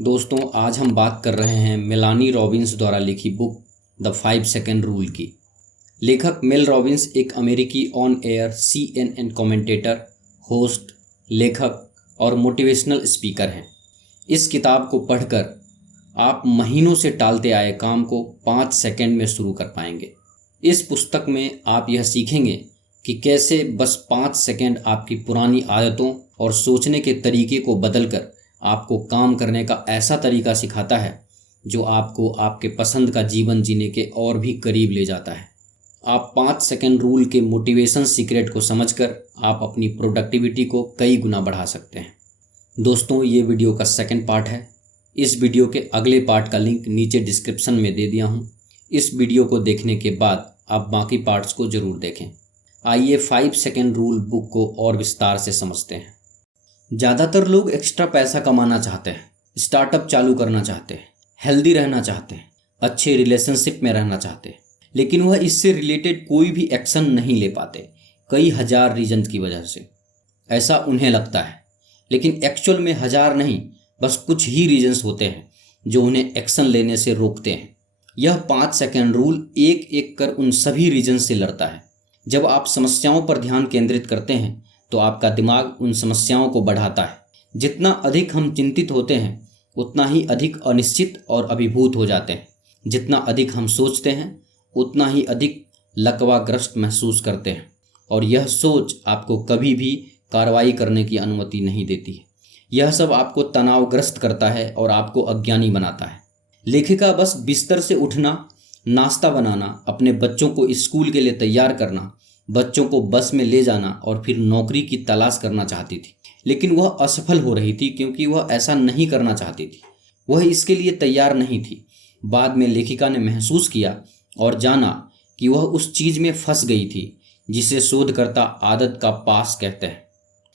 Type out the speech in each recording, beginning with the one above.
दोस्तों, आज हम बात कर रहे हैं मेलानी रॉबिन्स द्वारा लिखी बुक द 5 सेकंड रूल की। लेखक मेल रॉबिन्स एक अमेरिकी on air CNN commentator, host, लेखक और मोटिवेशनल स्पीकर हैं। इस किताब को पढ़कर आप महीनों से टालते आए काम को 5 सेकंड में शुरू कर पाएंगे। इस पुस्तक में आप यह सीखेंगे कि कैसे बस 5 सेकंड आपकी पुरानी आदतों और सोचने के तरीके को बदलकर आपको काम करने का ऐसा तरीका सिखाता है जो आपको आपके पसंद का जीवन जीने के और भी करीब ले जाता है। आप 5 सेकंड रूल के मोटिवेशन सीक्रेट को समझकर आप अपनी प्रोडक्टिविटी को कई गुना बढ़ा सकते हैं। दोस्तों, ये वीडियो का सेकंड पार्ट है। इस वीडियो के अगले पार्ट का लिंक नीचे डिस्क्रिप्शन में दे दिया हूँ। इस वीडियो को देखने के बाद आप बाकी पार्ट्स को ज़रूर देखें। आइए 5 सेकंड रूल बुक को और विस्तार से समझते हैं। ज़्यादातर लोग एक्स्ट्रा पैसा कमाना चाहते हैं, स्टार्टअप चालू करना चाहते हैं, हेल्दी रहना चाहते हैं, अच्छे रिलेशनशिप में रहना चाहते हैं, लेकिन वह इससे रिलेटेड कोई भी एक्शन नहीं ले पाते, कई हजार रीजन की वजह से। ऐसा उन्हें लगता है, लेकिन एक्चुअल में हजार नहीं, बस कुछ ही रीजन्स होते हैं जो उन्हें एक्शन लेने से रोकते हैं। यह 5 सेकंड रूल एक एक कर उन सभी रीजन से लड़ता है। जब आप समस्याओं पर ध्यान केंद्रित करते हैं तो आपका दिमाग उन समस्याओं को बढ़ाता है। जितना अधिक हम चिंतित होते हैं उतना ही अधिक अनिश्चित और अभिभूत हो जाते हैं। जितना अधिक हम सोचते हैं उतना ही अधिक लकवाग्रस्त महसूस करते हैं, और यह सोच आपको कभी भी कार्रवाई करने की अनुमति नहीं देती है। यह सब आपको तनावग्रस्त करता है और आपको अज्ञानी बनाता है। लेखिका बस बिस्तर से उठना, नाश्ता बनाना, अपने बच्चों को स्कूल के लिए तैयार करना, बच्चों को बस में ले जाना और फिर नौकरी की तलाश करना चाहती थी, लेकिन वह असफल हो रही थी क्योंकि वह ऐसा नहीं करना चाहती थी। वह इसके लिए तैयार नहीं थी। बाद में लेखिका ने महसूस किया और जाना कि वह उस चीज़ में फंस गई थी जिसे शोधकर्ता आदत का पास कहते हैं,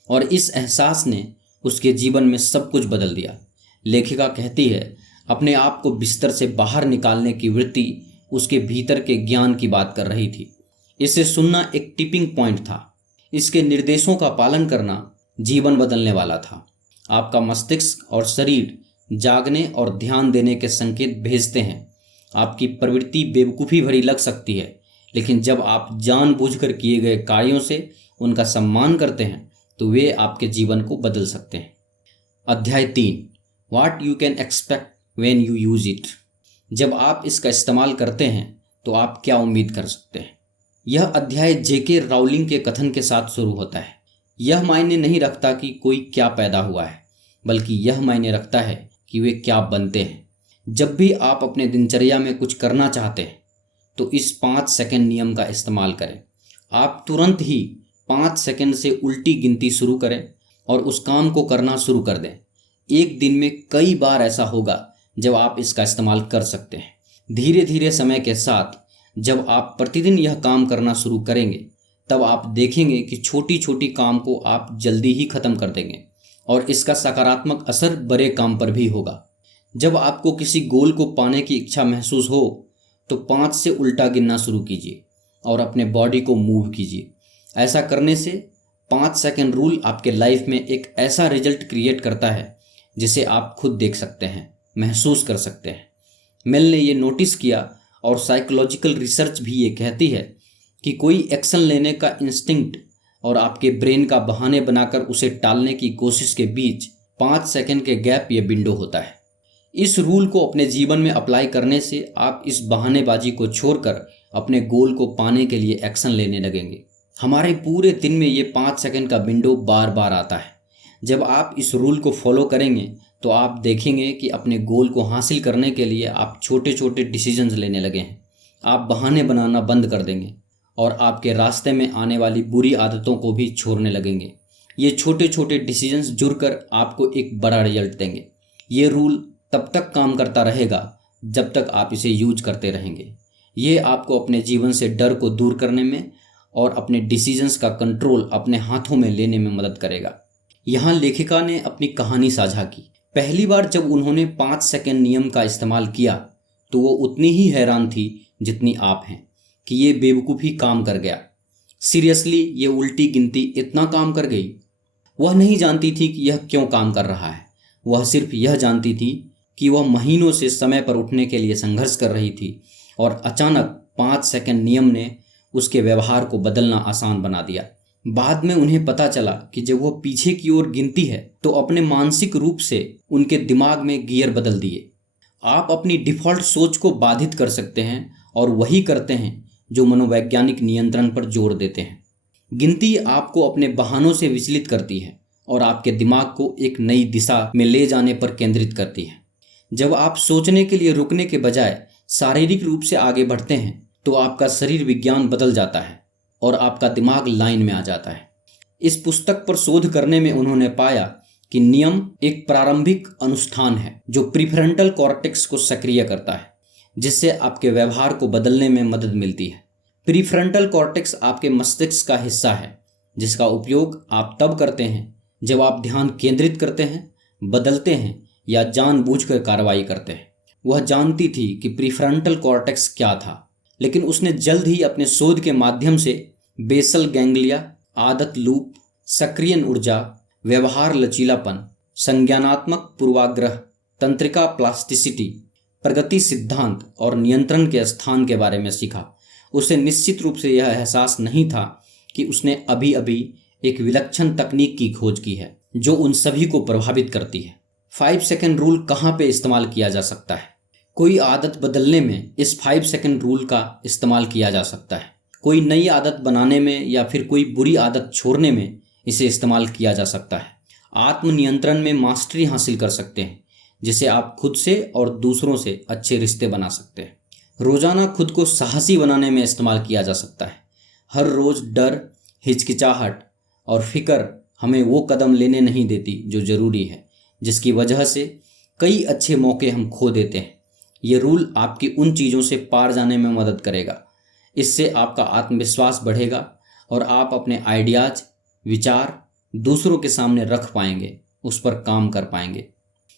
और इस एहसास ने उसके जीवन में सब कुछ बदल दिया। लेखिका कहती है, अपने आप को बिस्तर से बाहर निकालने की वृत्ति उसके भीतर के ज्ञान की बात कर रही थी। इसे सुनना एक टिपिंग पॉइंट था। इसके निर्देशों का पालन करना जीवन बदलने वाला था। आपका मस्तिष्क और शरीर जागने और ध्यान देने के संकेत भेजते हैं। आपकी प्रवृत्ति बेवकूफ़ी भरी लग सकती है, लेकिन जब आप जानबूझकर किए गए कार्यों से उनका सम्मान करते हैं तो वे आपके जीवन को बदल सकते हैं। अध्याय 3, what you can expect when you use it. जब आप इसका इस्तेमाल करते हैं तो आप क्या उम्मीद कर सकते हैं। यह अध्याय जेके राउलिंग के कथन के साथ शुरू होता है। यह मायने नहीं रखता कि कोई क्या पैदा हुआ है, बल्कि यह मायने रखता है कि वे क्या बनते हैं। जब भी आप अपने दिनचर्या में कुछ करना चाहते हैं तो इस 5 सेकंड नियम का इस्तेमाल करें। आप तुरंत ही 5 सेकंड से उल्टी गिनती शुरू करें और उस काम को करना शुरू कर दें। एक दिन में कई बार ऐसा होगा जब आप इसका इस्तेमाल कर सकते हैं। धीरे धीरे समय के साथ जब आप प्रतिदिन यह काम करना शुरू करेंगे तब आप देखेंगे कि छोटी छोटी काम को आप जल्दी ही ख़त्म कर देंगे, और इसका सकारात्मक असर बड़े काम पर भी होगा। जब आपको किसी गोल को पाने की इच्छा महसूस हो तो 5 से उल्टा गिनना शुरू कीजिए और अपने बॉडी को मूव कीजिए। ऐसा करने से 5 सेकंड रूल आपके लाइफ में एक ऐसा रिजल्ट क्रिएट करता है जिसे आप खुद देख सकते हैं, महसूस कर सकते हैं। मेल ने ये नोटिस किया, और साइकोलॉजिकल रिसर्च भी ये कहती है कि कोई एक्शन लेने का इंस्टिंक्ट और आपके ब्रेन का बहाने बनाकर उसे टालने की कोशिश के बीच 5 सेकंड के गैप ये विंडो होता है। इस रूल को अपने जीवन में अप्लाई करने से आप इस बहानेबाजी को छोड़कर अपने गोल को पाने के लिए एक्शन लेने लगेंगे। हमारे पूरे दिन में ये 5 सेकंड का विंडो बार बार आता है। जब आप इस रूल को फॉलो करेंगे तो आप देखेंगे कि अपने गोल को हासिल करने के लिए आप छोटे छोटे डिसीजंस लेने लगे हैं। आप बहाने बनाना बंद कर देंगे और आपके रास्ते में आने वाली बुरी आदतों को भी छोड़ने लगेंगे। ये छोटे छोटे डिसीजंस जुड़कर आपको एक बड़ा रिजल्ट देंगे। ये रूल तब तक काम करता रहेगा जब तक आप इसे यूज करते रहेंगे। ये आपको अपने जीवन से डर को दूर करने में और अपने डिसीजंस का कंट्रोल अपने हाथों में लेने में मदद करेगा। यहाँ लेखिका ने अपनी कहानी साझा की। पहली बार जब उन्होंने 5 सेकंड नियम का इस्तेमाल किया तो वो उतनी ही हैरान थी जितनी आप हैं कि ये बेवकूफ़ी काम कर गया। सीरियसली, ये उल्टी गिनती इतना काम कर गई। वह नहीं जानती थी कि यह क्यों काम कर रहा है। वह सिर्फ यह जानती थी कि वह महीनों से समय पर उठने के लिए संघर्ष कर रही थी और अचानक 5 सेकंड नियम ने उसके व्यवहार को बदलना आसान बना दिया। बाद में उन्हें पता चला कि जब वह पीछे की ओर गिनती है तो अपने मानसिक रूप से उनके दिमाग में गियर बदल दिए। आप अपनी डिफ़ॉल्ट सोच को बाधित कर सकते हैं और वही करते हैं जो मनोवैज्ञानिक नियंत्रण पर जोर देते हैं। गिनती आपको अपने बहानों से विचलित करती है और आपके दिमाग को एक नई दिशा में ले जाने पर केंद्रित करती है। जब आप सोचने के लिए रुकने के बजाय शारीरिक रूप से आगे बढ़ते हैं तो आपका शरीर विज्ञान बदल जाता है और आपका दिमाग लाइन में आ जाता है। इस पुस्तक पर शोध करने में उन्होंने पाया कि नियम एक प्रारंभिक अनुष्ठान है जो प्रीफ्रंटल कॉर्टेक्स को सक्रिय करता है, जिससे आपके व्यवहार को बदलने में मदद मिलती है। प्रीफ्रंटल कॉर्टेक्स आपके मस्तिष्क का हिस्सा है जिसका उपयोग आप तब करते हैं जब आप ध्यान केंद्रित करते हैं, बदलते हैं या जानबूझकर कार्रवाई करते हैं। वह जानती थी कि प्रीफ्रंटल कॉर्टेक्स क्या था, लेकिन उसने जल्द ही अपने शोध के माध्यम से बेसल गैंग्लिया, आदत लूप, सक्रियण ऊर्जा, व्यवहार लचीलापन, संज्ञानात्मक पूर्वाग्रह, तंत्रिका प्लास्टिसिटी, प्रगति सिद्धांत और नियंत्रण के स्थान के बारे में सीखा। उसे निश्चित रूप से यह एहसास नहीं था कि उसने अभी अभी एक विलक्षण तकनीक की खोज की है जो उन सभी को प्रभावित करती है। 5 सेकंड रूल कहाँ पे इस्तेमाल किया जा सकता है? कोई आदत बदलने में इस 5 सेकंड रूल का इस्तेमाल किया जा सकता है। कोई नई आदत बनाने में या फिर कोई बुरी आदत छोड़ने में इसे इस्तेमाल किया जा सकता है। आत्मनियंत्रण में मास्टरी हासिल कर सकते हैं, जिसे आप खुद से और दूसरों से अच्छे रिश्ते बना सकते हैं। रोजाना खुद को साहसी बनाने में इस्तेमाल किया जा सकता है। हर रोज डर, हिचकिचाहट और फिक्र हमें वो कदम लेने नहीं देती जो जरूरी है, जिसकी वजह से कई अच्छे मौके हम खो देते हैं। ये रूल आपकी उन चीज़ों से पार जाने में मदद करेगा। इससे आपका आत्मविश्वास बढ़ेगा और आप अपने आइडियाज, विचार दूसरों के सामने रख पाएंगे, उस पर काम कर पाएंगे।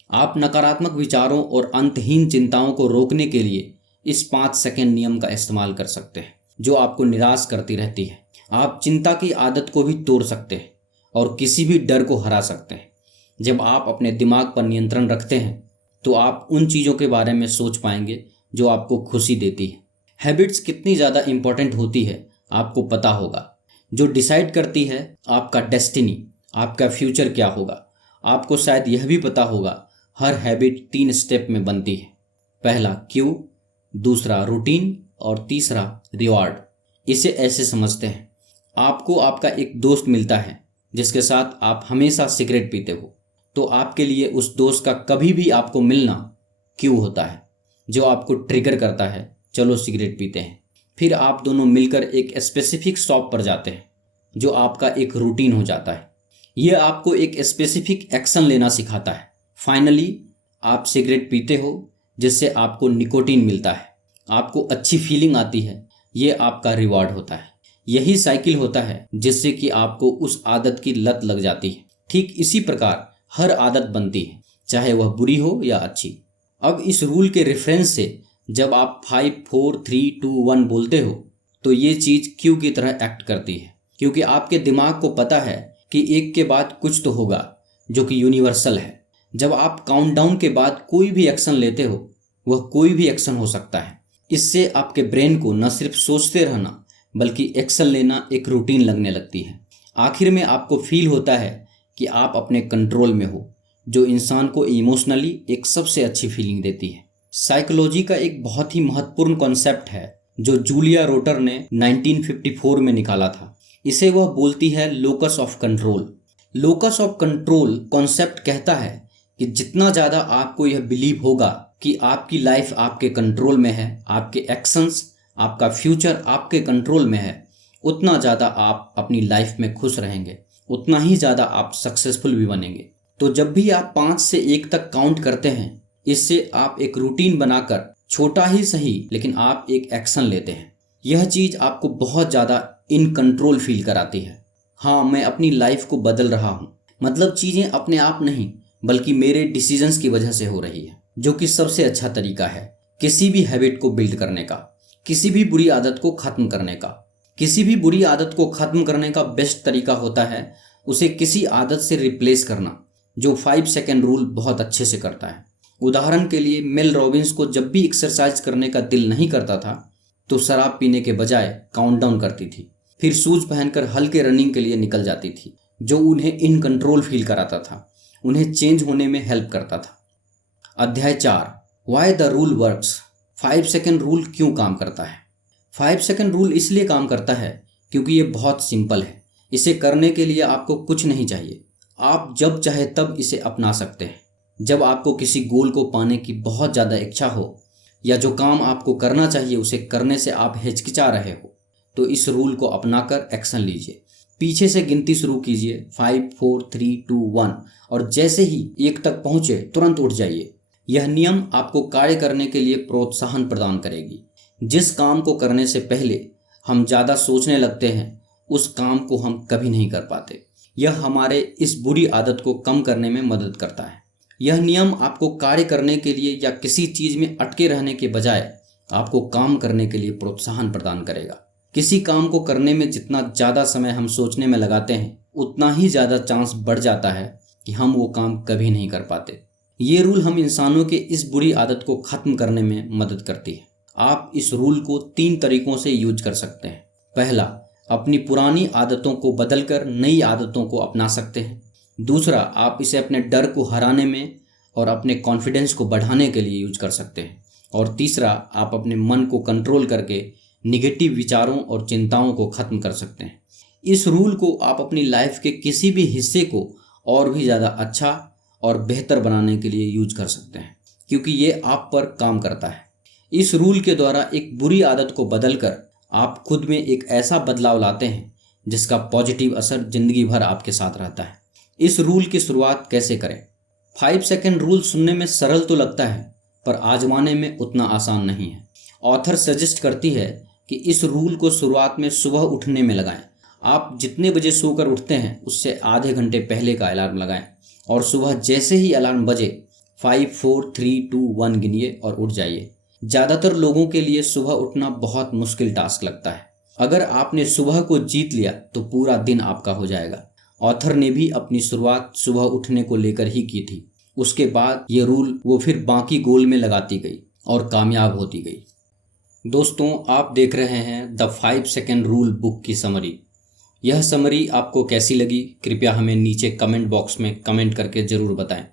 आप नकारात्मक विचारों और अंतहीन चिंताओं को रोकने के लिए इस 5 सेकंड नियम का इस्तेमाल कर सकते हैं जो आपको निराश करती रहती है। आप चिंता की आदत को भी तोड़ सकते हैं और किसी भी डर को हरा सकते हैं। जब आप अपने दिमाग पर नियंत्रण रखते हैं तो आप उन चीज़ों के बारे में सोच पाएंगे जो आपको खुशी देती है। हैबिट्स कितनी ज़्यादा इम्पोर्टेंट होती है आपको पता होगा, जो डिसाइड करती है आपका डेस्टिनी, आपका फ्यूचर क्या होगा। आपको शायद यह भी पता होगा हर हैबिट 3 स्टेप में बनती है। पहला क्यू, दूसरा रूटीन और तीसरा रिवार्ड। इसे ऐसे समझते हैं, आपको आपका एक दोस्त मिलता है जिसके साथ आप हमेशा सिगरेट पीते हो, तो आपके लिए उस दोस्त का कभी भी आपको मिलना क्यू होता है जो आपको ट्रिगर करता है, चलो सिगरेट पीते हैं। फिर आप दोनों मिलकर एक स्पेसिफिक शॉप पर जाते हैं जो आपका एक रूटीन हो जाता है। यह आपको एक स्पेसिफिक एक्शन लेना सिखाता है। फाइनली आप सिगरेट पीते हो जिससे आपको निकोटीन मिलता है, आपको अच्छी फीलिंग आती है, ये आपका रिवॉर्ड होता है। यही साइकिल होता है जिससे कि आपको उस आदत की लत लग जाती है। ठीक इसी प्रकार हर आदत बनती है, चाहे वह बुरी हो या अच्छी। अब इस रूल के रेफरेंस से जब आप 5, 4, 3, 2, 1 बोलते हो तो ये चीज़ क्यू की तरह एक्ट करती है, क्योंकि आपके दिमाग को पता है कि एक के बाद कुछ तो होगा जो कि यूनिवर्सल है। जब आप काउंटडाउन के बाद कोई भी एक्शन लेते हो, वह कोई भी एक्शन हो सकता है। इससे आपके ब्रेन को न सिर्फ सोचते रहना बल्कि एक्शन लेना एक रूटीन लगने लगती है। आखिर में आपको फील होता है कि आप अपने कंट्रोल में हो, जो इंसान को इमोशनली एक सबसे अच्छी फीलिंग देती है। साइकोलॉजी का एक बहुत ही महत्वपूर्ण कॉन्सेप्ट है जो जूलिया रोटर ने 1954 में निकाला था। इसे वह बोलती है locus of control. Locus of control concept कहता है कि जितना ज़्यादा आपको यह बिलीव होगा कि आपकी लाइफ आपके कंट्रोल में है, आपके एक्शंस, आपका फ्यूचर आपके कंट्रोल में है, उतना ज़्यादा आप अपनी लाइफ में खुश रहेंगे, उतना ही ज़्यादा आप सक्सेसफुल भी बनेंगे। तो जब भी आप 5 से 1 तक काउंट करते हैं, इससे आप एक रूटीन बनाकर छोटा ही सही लेकिन आप एक एक्शन लेते हैं। यह चीज़ आपको बहुत ज़्यादा इन कंट्रोल फील कराती है। हाँ, मैं अपनी लाइफ को बदल रहा हूँ, मतलब चीज़ें अपने आप नहीं बल्कि मेरे डिसीजंस की वजह से हो रही है, जो कि सबसे अच्छा तरीका है किसी भी हैबिट को बिल्ड करने का, किसी भी बुरी आदत को ख़त्म करने का। किसी भी बुरी आदत को ख़त्म करने का बेस्ट तरीका होता है उसे किसी आदत से रिप्लेस करना, जो 5 सेकंड रूल बहुत अच्छे से करता है। उदाहरण के लिए मेल रॉबिन्स को जब भी एक्सरसाइज करने का दिल नहीं करता था तो शराब पीने के बजाय काउंटडाउन करती थी, फिर शूज पहनकर हल्के रनिंग के लिए निकल जाती थी, जो उन्हें इन कंट्रोल फील कराता था, उन्हें चेंज होने में हेल्प करता था। अध्याय 4, why the rule works. 5 second rule क्यों काम करता है? 5 सेकेंड रूल इसलिए काम करता है क्योंकि ये बहुत सिंपल है। इसे करने के लिए आपको कुछ नहीं चाहिए, आप जब चाहे तब इसे अपना सकते हैं। जब आपको किसी गोल को पाने की बहुत ज़्यादा इच्छा हो या जो काम आपको करना चाहिए उसे करने से आप हिचकिचा रहे हो, तो इस रूल को अपनाकर एक्शन लीजिए। पीछे से गिनती शुरू कीजिए, 5 4 3 2 1, और जैसे ही 1 तक पहुँचे तुरंत उठ जाइए। यह नियम आपको कार्य करने के लिए प्रोत्साहन प्रदान करेगी। जिस काम को करने से पहले हम ज़्यादा सोचने लगते हैं उस काम को हम कभी नहीं कर पाते। यह हमारे इस बुरी आदत को कम करने में मदद करता है। यह नियम आपको कार्य करने के लिए या किसी चीज़ में अटके रहने के बजाय आपको काम करने के लिए प्रोत्साहन प्रदान करेगा। किसी काम को करने में जितना ज़्यादा समय हम सोचने में लगाते हैं उतना ही ज़्यादा चांस बढ़ जाता है कि हम वो काम कभी नहीं कर पाते। ये रूल हम इंसानों के इस बुरी आदत को ख़त्म करने में मदद करती है। आप इस रूल को 3 तरीक़ों से यूज कर सकते हैं। पहला, अपनी पुरानी आदतों को बदलकर नई आदतों को अपना सकते हैं। दूसरा, आप इसे अपने डर को हराने में और अपने कॉन्फिडेंस को बढ़ाने के लिए यूज कर सकते हैं। और तीसरा, आप अपने मन को कंट्रोल करके निगेटिव विचारों और चिंताओं को ख़त्म कर सकते हैं। इस रूल को आप अपनी लाइफ के किसी भी हिस्से को और भी ज़्यादा अच्छा और बेहतर बनाने के लिए यूज कर सकते हैं, क्योंकि ये आप पर काम करता है। इस रूल के द्वारा एक बुरी आदत को बदलकर आप खुद में एक ऐसा बदलाव लाते हैं जिसका पॉजिटिव असर ज़िंदगी भर आपके साथ रहता है। इस रूल की शुरुआत कैसे करें? 5 सेकेंड रूल सुनने में सरल तो लगता है पर आजमाने में उतना आसान नहीं है। ऑथर सजेस्ट करती है कि इस रूल को शुरुआत में सुबह उठने में लगाएं। आप जितने बजे सोकर उठते हैं उससे आधे घंटे पहले का अलार्म लगाएं और सुबह जैसे ही अलार्म बजे 5 4 3 2 1 गिनिए और उठ जाइए। ज़्यादातर लोगों के लिए सुबह उठना बहुत मुश्किल टास्क लगता है। अगर आपने सुबह को जीत लिया तो पूरा दिन आपका हो जाएगा। ऑथर ने भी अपनी शुरुआत सुबह उठने को लेकर ही की थी। उसके बाद ये रूल वो फिर बाकी गोल में लगाती गई और कामयाब होती गई। दोस्तों, आप देख रहे हैं द 5 सेकेंड रूल बुक की समरी। यह समरी आपको कैसी लगी कृपया हमें नीचे कमेंट बॉक्स में कमेंट करके ज़रूर बताएं।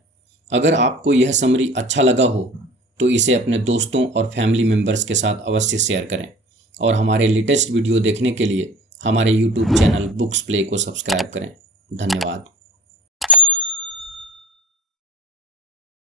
अगर आपको यह समरी अच्छा लगा हो तो इसे अपने दोस्तों और फैमिली मेम्बर्स के साथ अवश्य शेयर करें और हमारे लेटेस्ट वीडियो देखने के लिए हमारे YouTube चैनल बुक्स प्ले को सब्सक्राइब करें। धन्यवाद।